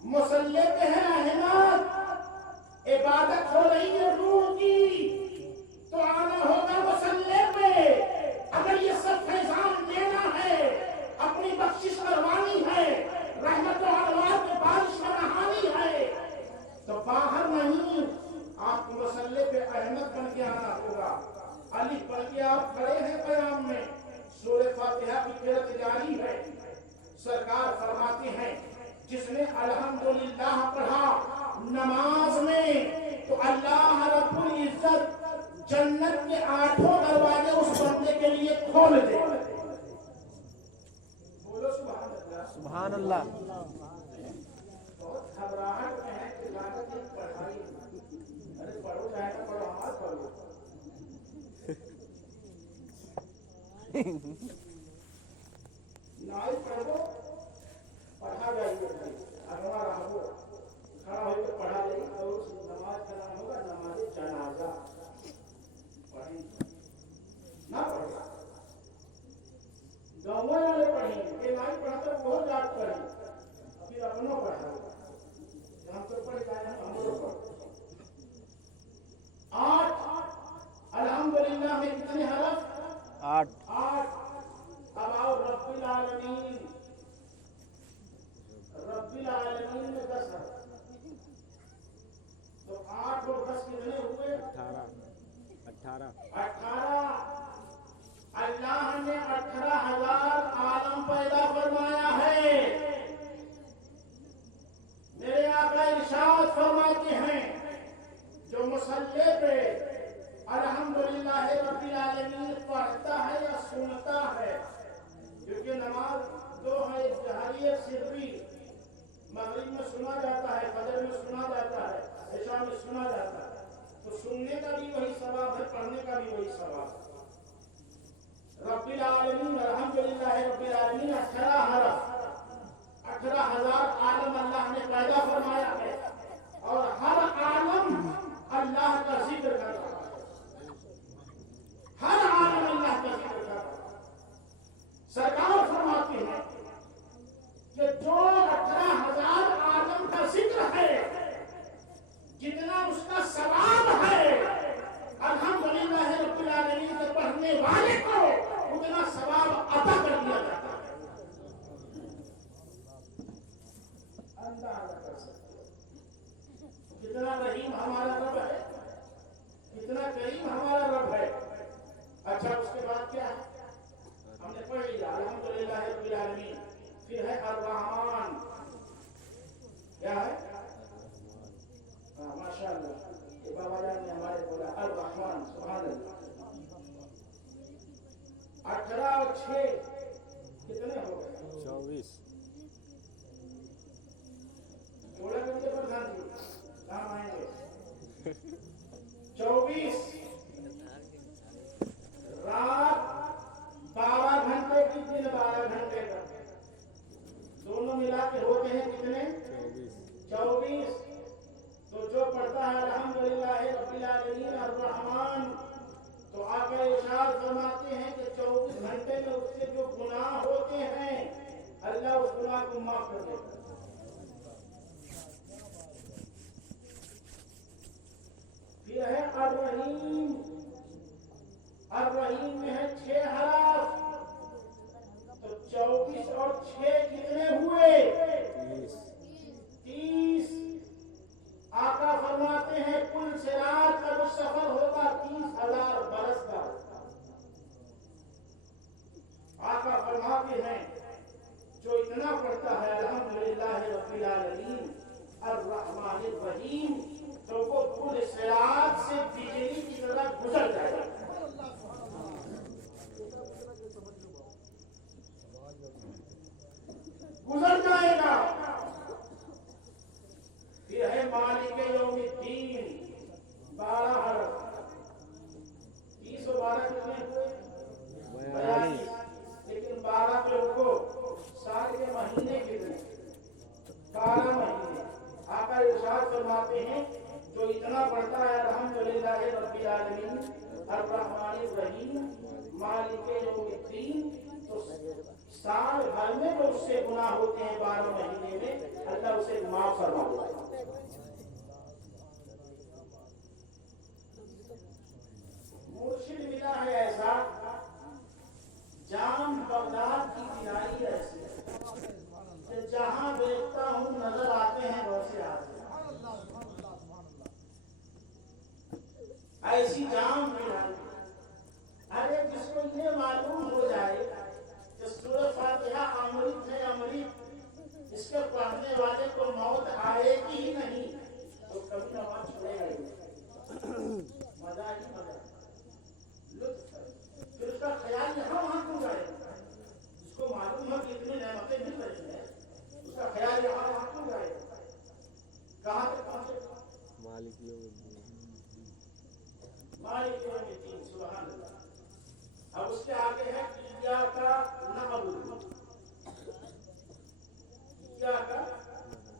मुसल्ले पे है अहमद, इबादत हो रही है रूह की, तो आना होगा मुसल्ले पे। अगर ये सब फैजान लेना है, अपनी बख्शिश करवानी है, रहमत और अनवार के बारिश में नहानी है, तो बाहर नहीं, आप मुसल्ले पे अहमद बन के आना होगा। अलिफ बन के आप खड़े हैं क़याम में, सूरह फातिहा की क़िरात जारी है। सरकार फरमाते हैं जिसने अल्हम्दुलिल्लाह पढ़ा नमाज में तो अल्लाह रब्बुल इज्जत जन्नत के 8 दरवाजे उस बंदे के लिए खोल दे। बोलो सुभान अल्लाह। सुभान अल्लाह। बहुत घबराहट में है कि लागत की पढ़ाई, अरे पढ़ो चाहे ना पढ़ो, हमारा पढ़ो। नाई पढ़ो, पढ़ा जाइए, अगवा रहो, खड़ा होकर पढ़ा ले। और उस नमाज का नाम होगा नमाज जनाजा। पढ़ेंगे ना पढ़ेगा, गाँव वाले पढ़ेंगे, ये नाई पढ़ा तो बहुत जाट पढ़े, फिर अपनों पढ़ा हम तो पढ़ जाए, हम लोग पढ़ो। 8 अल्हम्दुलिल्लाह में कितने हरफ? 8। अब आओ रब्बिल आलमीन। रब्बिल आलमीन में 10 हरफ, तो 8 और 10 कितने हुए? 18। अल्लाह ने 18,000 आलम पैदा फरमाया है। मेरे आका इरशाद फरमाते हैं जो मुसल्ले पे अल्हम्दुलिल्लाह रब्बिल आलमीन पढ़ता है या सुनता है, क्योंकि नमाज 2 है, एक जहरी एक सिर्री। मगरिब में सुना जाता है, फजर में सुना जाता है, इशा में सुना जाता है, तो सुनने का भी वही सवाब है, पढ़ने का भी वही सवाब है। रब्बिल आलमीन अल्हम्दुलिल्लाह रब्बिल आलमीन 18 हरफ, 18,000 आलम अल्लाह ने पैदा फरमाया है, और हर आलम अल्लाह का जिक्र कर रहा है। हर आलम अल्लाह का जिक्र कर रहा है। सरकार फरमाती है कि जो 18,000 आलम का जिक्र बोला अर्रहमान, सुभान अल्लाह। 18 और 6 कितने हो गए? 24। जोड़ा करके प्रधान जी काम आएंगे। 24 रात 12 घंटे की, दिन 12 घंटे का, दोनों मिला के होते हैं कितने? 24। तो जो पढ़ता है अल्हम्दुलिल्लाह रब्बिल आलमीन अर्रहमान, तो आका इरशाद फरमाते हैं कि 24 घंटे में उससे जो गुनाह होते हैं अल्लाह उस गुनाह को माफ कर देता है। फिर है अर्रहीम। अर्रहीम में है 6 हरफ, तो 24 और 6 कितने हुए? 30। आका फरमाते हैं कुल सिरात का जो सफर होगा 30,000 बरस का। आका फरमाते हैं जो इतना पढ़ता है अल्हम्दुलिल्लाह रब्बिल आलमीन अर्रहमानिर रहीम, तो वो कुल सिरात से बिजली की तरह गुजर जाएगा। गुजर जाएगा। फिर है मालिक यौमिद्दीन, 12 हरफ। 30 और 12 कितने हुए? 42। लेकिन 12 पे रुको, साल के महीने कितने? 12 महीने। आका इरशाद फरमाते हैं जो इतना पढ़ता है अल्हम्दुलिल्लाह रब्बिल आलमीन अर्रहमानिर रहीम मालिक यौमिद्दीन, तो साल भर में जो उससे गुनाह होते हैं 12 महीने में अल्लाह उसे माफ करवा देता है। मुर्शिद मिला है ऐसा, जाम बगदाद की बिनाई ऐसी कि जहां देखता हूं नजर आते हैं वैसे आते हैं। ऐसी जाम बिनाई। अरे जिसको ये मालूम हो जाए कि सूरह फातिहा अमृत है, अमृत, इसके पढ़ने वाले को मौत आएगी ही नहीं, तो कभी नमाज छोड़ेगा ही नहीं। मजा ही मजा, लुत्फ। फिर उसका ख्याल यहाँ वहां क्यों जाएगा? जिसको मालूम है कि इतनी नेमतें मिल रही हैं, उसका ख्याल यहाँ वहां क्यों जाएगा? कहाँ तक पहुंचेगा? मालिक यौमिद्दीन, मालिक यौमिद्दीन, सुभान अल्लाह। अब उसके आगे है इय्याका नअबुदु, इय्याका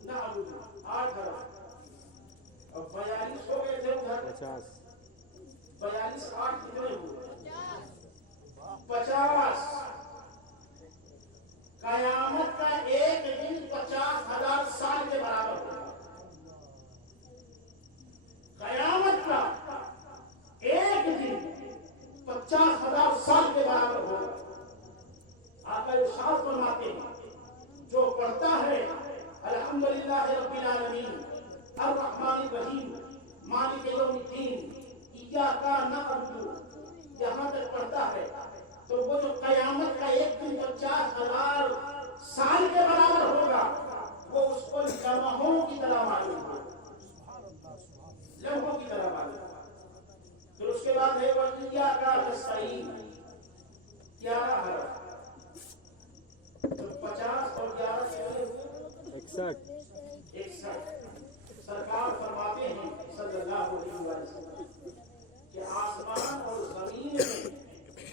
नअबुदु, 8 हरफ। अब 42 हो गए थे उधर, 50। 42 8 कितने हुए? 50। कयामत का एक दिन 50,000 साल के बराबर होगा। कयामत का एक दिन 50,000 साल के बराबर होगा। आका इरशाद फरमाते हैं जो पढ़ता है अल्हम्दुलिल्लाह रब्बिल आलमीन अर्रहमानिर रहीम मालिक यौमिद्दीन इय्याका नअबुदु, यहां तक पढ़ता है, तो वो जो कयामत का एक दिन 50,000 साल के बराबर होगा, वो उसको लम्हों की तरह मालूम होगा, लम्हों की तरह मालूम। फिर उसके बाद है इय्याका नस्तईन, 11 हरफ। तो 50 और 11 कितने हुए? 61। 61। सरकार फरमाते हैं सल्लल्लाहु अलैहि वसल्लम कि आसमान और जमीन में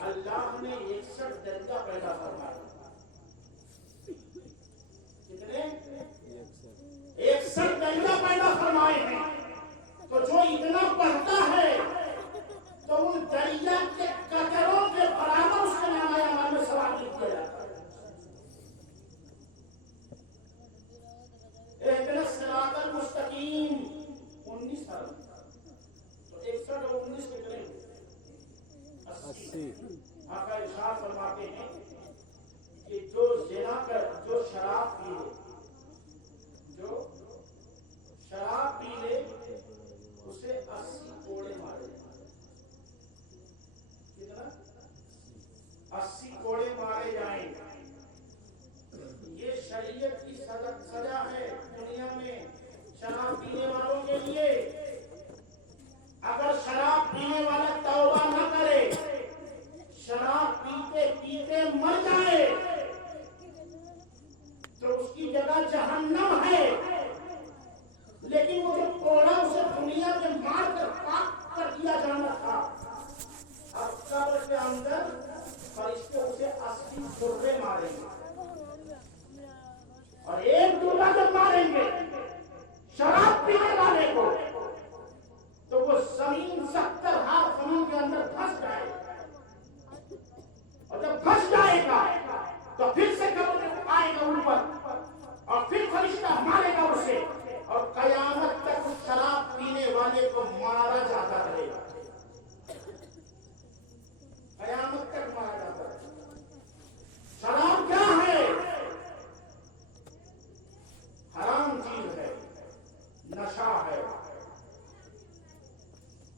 अल्लाह ने 61 दर्जा पैदा फरमाया। कितने? 61 दर्जा पैदा फरमाए हैं। तो जो इतना पढ़ता है तो उन दरिया के कतरों के बराबर उसके नाम में सवाल लिख दिया जाता है। इतना सिरातल मुस्तकीम 19 हरफ। तो 61 और 19 कितने? 80। आका इरशाद फरमाते हैं कि जो ज़िना कर, जो शराब पी ले, जो शराब पी ले उसे 80 कोड़े मारे। कितना? 80 कोड़े मारे जाएं। ये शरीयत की सजा है दुनिया में शराब पीने वालों के लिए। अगर शराब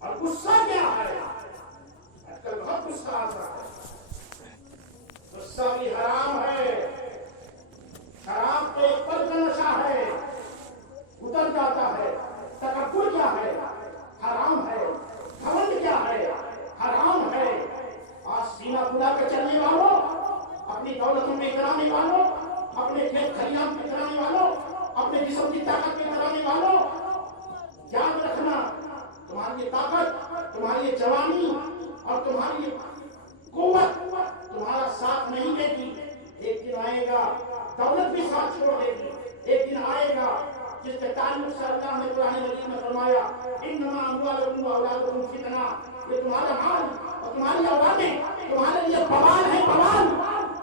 اور غصہ کیا ہے؟ آج کل بہت غصہ آتا ہے، غصہ بھی حرام ہے، شراب تو ایک پل کا نشہ ہے، اتر جاتا ہے۔ تکبر کیا ہے؟ حرام ہے۔ گھمنڈ کیا ہے؟ حرام ہے۔ آج سینہ پھلا کے چلنے والوں، اپنی دولتوں میں اترانے والوں، اپنے کھیت کھلیان میں اترانے والوں، اپنے جسم کی طاقت میں اترانے والوں، یاد رکھنا تمہاری یہ طاقت، تمہاری یہ جوانی اور تمہاری یہ قوت تمہارا ساتھ نہیں دے گی۔ ایک دن آئے گا دولت بھی ساتھ چھوڑ دے گی۔ ایک دن آئے گا جس کے تعلق سے اللہ نے قرآن مجید میں فرمایا انما اموالکم واولادکم فتنہ، یہ تمہارا مال اور تمہاری اولادیں تمہارے لیے بوال ہے، بوال۔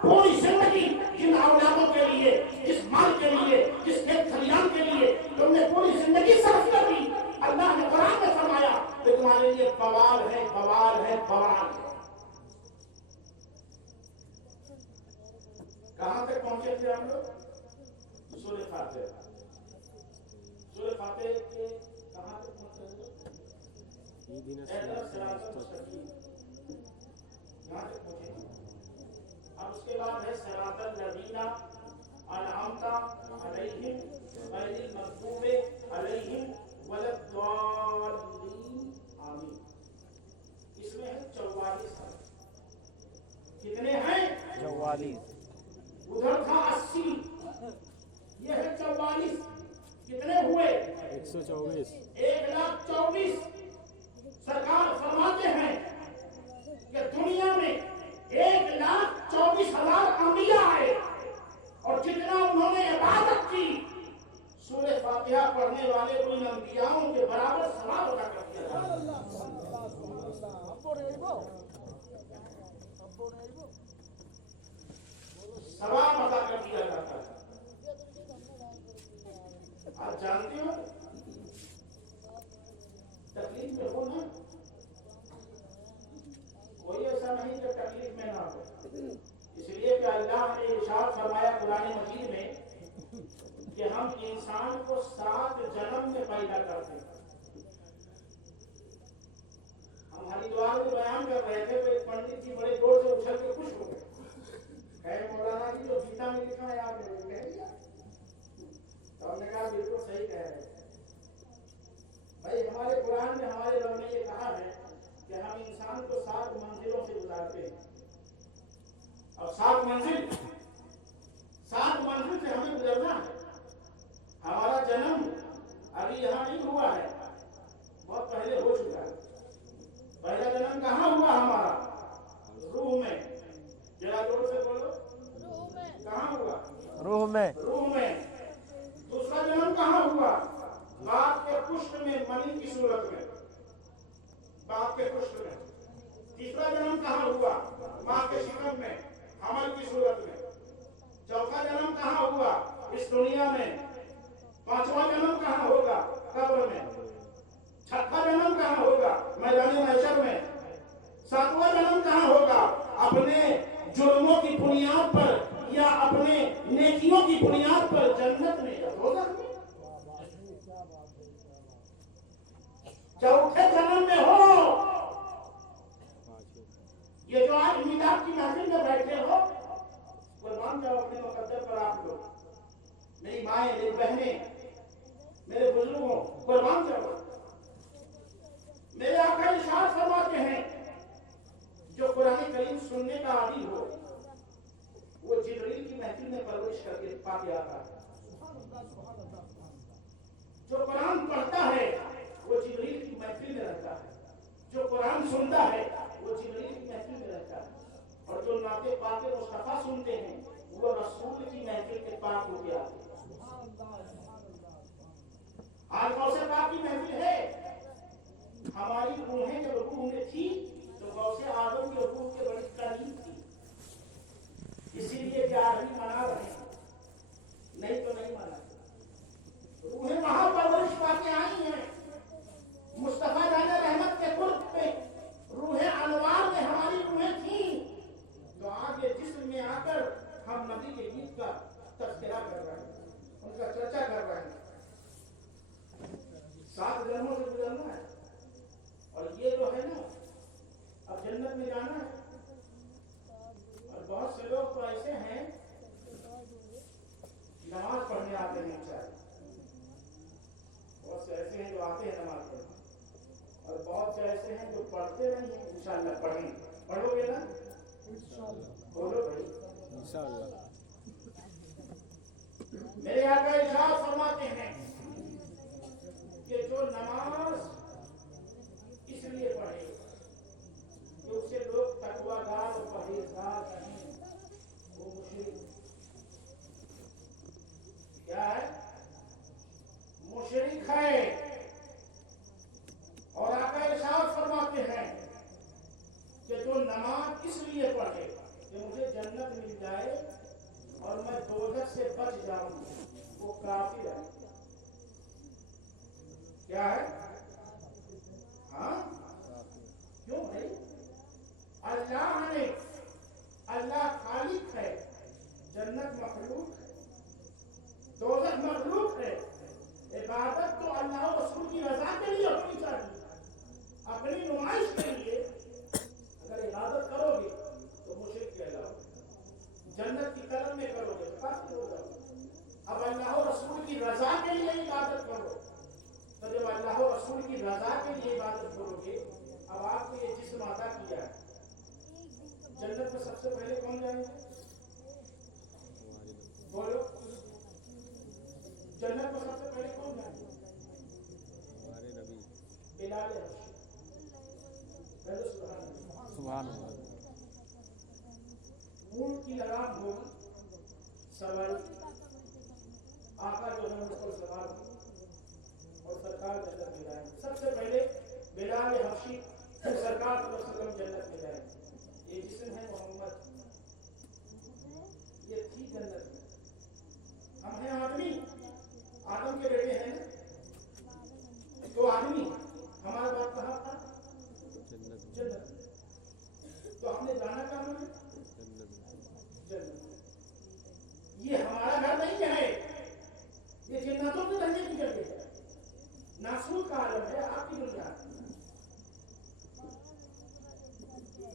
پوری زندگی جن اولادوں کے لیے، جس مال کے لیے، جس کھیت کھلیان کے لیے تم نے پوری زندگی صرف کر دی، اللہ نے قرآن میں فرمایا کہ تمہارے لیے بوال ہے، بوال ہے، بوال ہے۔ کہاں تک پہنچے تھے ہم لوگ؟ سورہ فاتحہ، سورہ فاتحہ کے کہاں تک پہنچے تھے؟ یہاں تک پہنچے تھے۔ اب اس کے بعد ہے صراط الذین انعمت علیہم غیر المغضوب علیہم ولا الضالین، آمین۔ اس میں ہے 44 حرف۔ کتنے ہیں؟ 44۔ ادھر تھا 80، یہ ہے 44۔ کتنے ہوئے؟ 124۔ 1,24,000۔ سرکار فرماتے ہیں کہ دنیا میں 1,24,000 انبیاء آئے اور جتنا انہوں نے عبادت کی، سورہ فاتحہ پڑھنے والے ان انبیاؤں کے برابر ثواب ادا کر دیا جاتا ہے۔ ثواب ادا کر دیا جاتا ہے۔ آپ جانتے ہو تکلیف میں ہو نا، کوئی ایسا نہیں کہ تکلیف میں نہ ہو، اس لیے کہ اللہ نے ارشاد فرمایا قرآن مجید میں کہ ہم انسان کو 7 جنم میں پیدا کرتے ہیں۔ ہم ہریدوار میں بیان کر رہے تھے تو ایک پنڈت جی بڑے زور سے اچھل کے خوش ہو گئے، کہے مولانا جی جو گیتا میں لکھا ہے آپ نے وہ کہہ دیا۔ تو ہم نے کہا بالکل صحیح کہہ رہے ہیں بھائی، ہمارے قرآن میں ہمارے رب نے یہ کہا ہے کہ ہم انسان کو 7 منزلوں سے گزارتے ہیں، اور 7 منزل سے ہمیں گزرنا ہے۔ ہمارا جنم ابھی یہاں نہیں ہوا ہے، بہت پہلے ہو چکا ہے۔ پہلا جنم کہاں ہوا ہمارا؟ روح میں۔ ذرا زور سے بولو، کہاں ہوا؟ روح میں۔ روح میں۔ دوسرا جنم کہاں ہوا؟ باپ کے پشت میں، منی کی صورت میں، باپ کے پشت میں۔ تیسرا جنم کہاں ہوا؟ ماں کے شکم میں، حمل کی صورت میں۔ چوتھا جنم کہاں ہوا؟ اس دنیا میں۔ پانچواں جنم کہاں ہوگا؟ قبر میں۔ چھٹا جنم کہاں ہوگا؟ میدان محشر میں۔ ساتواں جنم کہاں ہوگا؟ اپنے جرموں کی بنیاد پر یا اپنے نیکیوں کی بنیاد پر جنت میں یا دوزخ میں۔ چوتھے جنم میں ہو یہ جو آج میلاد کی محفل میں بیٹھے ہو، قربان جاؤ اپنے مقدر پر آپ لوگ، میری مائیں، میری بہنیں، میرے بزرگوں، قربان جاؤ۔ میرے آقا ارشاد فرماتے ہیں جو قرآن کریم سننے کا عادی ہو وہ جبریل کی محفل میں پرورش کر کے پا کے آتا ہے۔ جو قرآن پڑھتا ہے وہ جبریل کی محفل میں رہتا ہے، جو قرآن سنتا ہے وہ جبریل کی محفل میں رہتا ہے، اور جو نعت پاک مصطفیٰ سنتے ہیں وہ رسول کی محفل کے پاک ہو کے آتے ہیں۔ آج غوث پاک کی محفل ہے، ہماری روحیں جب روح میں تھی تو غوث اعظم کی روح کے بڑی قریب تھی، اسی لیے 11ویں منا رہے ہیں، نہیں تو نہیں منا۔ روحیں وہاں پرورش پا کے آئی ہیں، مصطفیٰ جان رحمت کے قرب پہ روحیں انوار میں ہماری روحیں تھیں، تو آگے جسم میں آ کر ہم نبی کے گیت کا تذکرہ کر رہے ہیں، ان کا چرچا کر رہے ہیں۔ 7 جنموں سے گزرنا ہے، اور انشاءاللہ پڑھیں. پڑھو گے نا؟ بولو بھائی. انشاءاللہ. میرے آقا ارشاد فرماتے ہیں کہ جو نماز اس لیے پڑھے کہ اسے لوگ تقویٰ اور پرہیزگار کہیں، وہ مشرک کیا ہے؟ مشرک ہے. اور آقا ارشاد فرماتے ہیں کہ جو نماز اس لیے پڑھے کہ مجھے جنت مل جائے اور میں دوزخ سے بچ جاؤں، وہ کافر ہے. کیا ہے؟ ہاں کیوں بھائی؟ اللہ نے، اللہ خالق ہے، جنت مخلوق ہے، دوزخ مخلوق ہے. عبادت تو اللہ و رسول کی رضا کے لیے ہونی چاہیے، اپنی نمائش کے لیے اگر عبادت کرو گے تو مشرک کہلاؤ گے. جنت کی طلب میں کرو گے تو کافر ہو جاؤ گے. اب اللہ و رسول کی رضا کے لیے عبادت کرو، تو جب اللہ و رسول کی رضا کے لیے عبادت کرو گے، اب آپ کو یہ جسم عطا کیا ہے، جنت میں سب سے پہلے کون جائیں گے؟ بولو. جنت میں سب سے پہلے کون جائیں گے؟ ہمارے نبی. بلال حبشی. پہلے سبحان اللہ. سبحان اللہ. اونٹ کی لگام ہوگی، سواری آقا جو ہے اس پر سوار ہو اور سرکار جنت میں جائیں گے. سب سے پہلے بلال حبشی، پھر سرکار صلی اللہ علیہ وسلم جنت میں جائیں گے. یہ جسم ہے محمد، یہ تھی جنت میں. ہم ہیں آدمی، آدم کے بیٹے ہیں تو آدمی. ہمارا باپ کہاں تھا؟ جنت. تو ہم نے جانا کہاں ہے؟ جنت. یہ ہمارا گھر نہیں ہے، یہ جنتوں کے رہنے کی جگہ ہے. ناسوت کا عالم ہے آپ کی دنیا.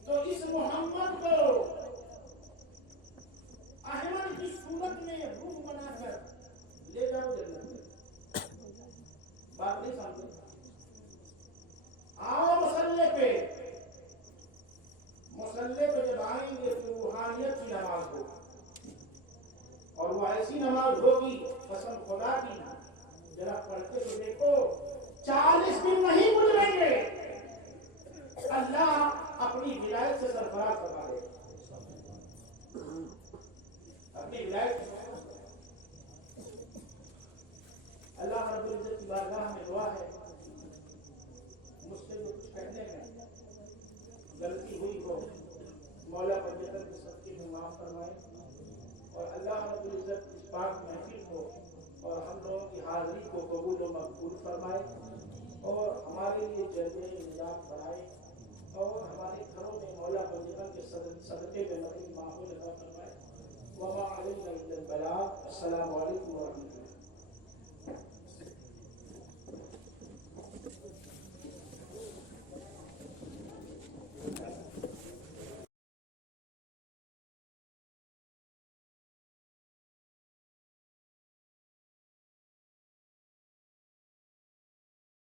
تو اس محمد کو احمد کی صورت میں روح بنا کر لے جاؤ جنت میں. بات نہیں سمجھے؟ آؤ مسلح پہ. مسلح پہ جب آئیں گے تو روحانیت کی نماز ہوگی، اور وہ ایسی نماز ہوگی قسم خدا کی، ذرا پڑھتے تو دیکھو 40 دن نہیں گزریں گے اللہ اپنی ولایت سے سرفراز کروا دے گا. اپنی ولایت سے اللہ رب العزت کی بارگاہ میں دعا ہے، مجھ سے جو کچھ کہنے میں غلطی ہوئی ہو مولا پنجتن کے صدقے میں معاف فرمائے، اور اللہ رب العزت اس پاک محفل کو اور ہم لوگوں کی حاضری کو قبول و مقبول فرمائے، اور ہمارے لیے جلوے نجات بنائے، اور ہمارے گھروں میں مولا پنجتن کے صدقے میں مزید ماحول عطا فرمائے. وما علینا الا البلاغ. السلام علیکم ورحمۃ اللہ.